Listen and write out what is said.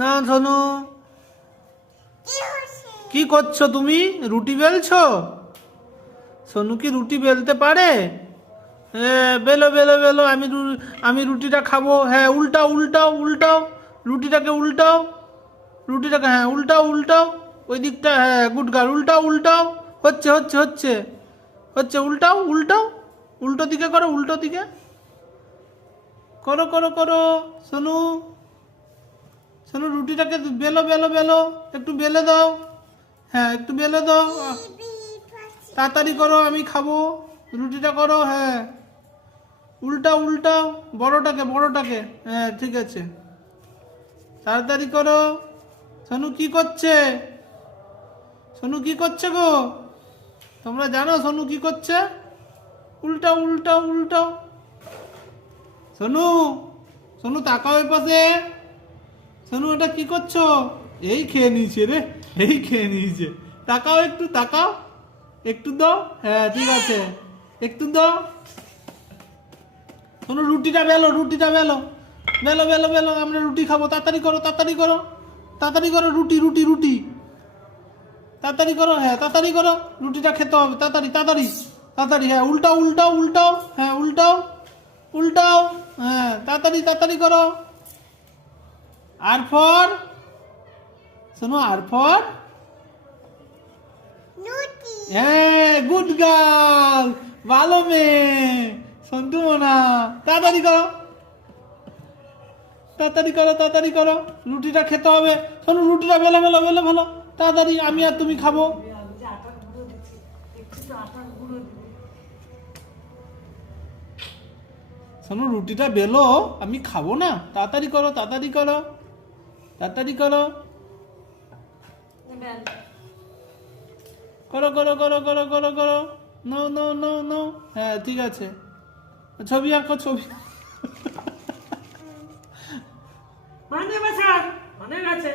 না সোনু, কি করছো তুমি? রুটি বেলছো? সোনু কি রুটি বেলতে পারে? হ্যাঁ, বেলো বেলো বেলো, আমি রুটিটা খাবো। হ্যাঁ, উল্টাও উল্টাও উল্টাও, রুটিটাকে উল্টাও, রুটিটাকে হ্যাঁ উল্টাও উল্টাও, ওই দিকটা, হ্যাঁ গুড গার্ল, উল্টাও উল্টাও, হচ্ছে হচ্ছে হচ্ছে হচ্ছে, উল্টাও উল্টাও, উল্টো দিকে করো, উল্টো দিকে করো করো করো। সোনু, সোনু রুটিটাকে বেলো বেলো বেলো, একটু বেলে দাও। হ্যাঁ একটু বেলে দাও, তাড়াতাড়ি করো, আমি খাবো। রুটিটা করো, হ্যাঁ উল্টাও উল্টাও, বড়টাকে বড়টাকে, হ্যাঁ ঠিক আছে, তাড়াতাড়ি করো। সোনু কি করছে? সোনু কি করছে গো? তোমরা জানো সোনু কি করছে? উল্টাও উল্টাও উল্টাও। সোনু, সোনু তাকাও এর পাশে। সোনু এটা কি করছো? এই খেয়ে নিয়েছে রে, এই খেয়ে নিয়েছে। তাকাও একটু, তাকাও একটু, দাও, হ্যাঁ ঠিক আছে, একটু দাও। শোনো রুটিটা বেলো, রুটিটা বেলো, বেলো বেলো বেলো, আমরা রুটি খাবো, তাড়াতাড়ি করো তাড়াতাড়ি করো, তাড়াতাড়ি করো, রুটি রুটি রুটি, তাড়াতাড়ি করো, হ্যাঁ তাড়াতাড়ি করো, রুটিটা খেতে হবে, তাড়াতাড়ি তাড়াতাড়ি তাড়াতাড়ি, হ্যাঁ উল্টাও উল্টাও উল্টাও, হ্যাঁ উল্টাও উল্টাও, হ্যাঁ তাড়াতাড়ি তাড়াতাড়ি করো। আর ফর, শোনো আর ফর, হ্যাঁ গুড গার্ল, ভালো মেয়ে, সন্তু মোনা, তাড়াতাড়ি করো, তাড়াতাড়ি করো তাড়াতাড়ি করো, রুটিটা খেতে হবে। শোনো রুটিটা বেলে বেলো বেলে ভালো, তাড়াতাড়ি, আমি আর তুমি খাবো। শোনো রুটিটা বেলো, আমি খাবো না, তাড়াতাড়ি করো তাড়াতাড়ি করো, তাড়াতাড়ি করো, করো করো করো করো করো করো, নো নো নো নো, হ্যাঁ ঠিক আছে, ছবি আঁকো ছবি। মানে বাসা অনেক আছে।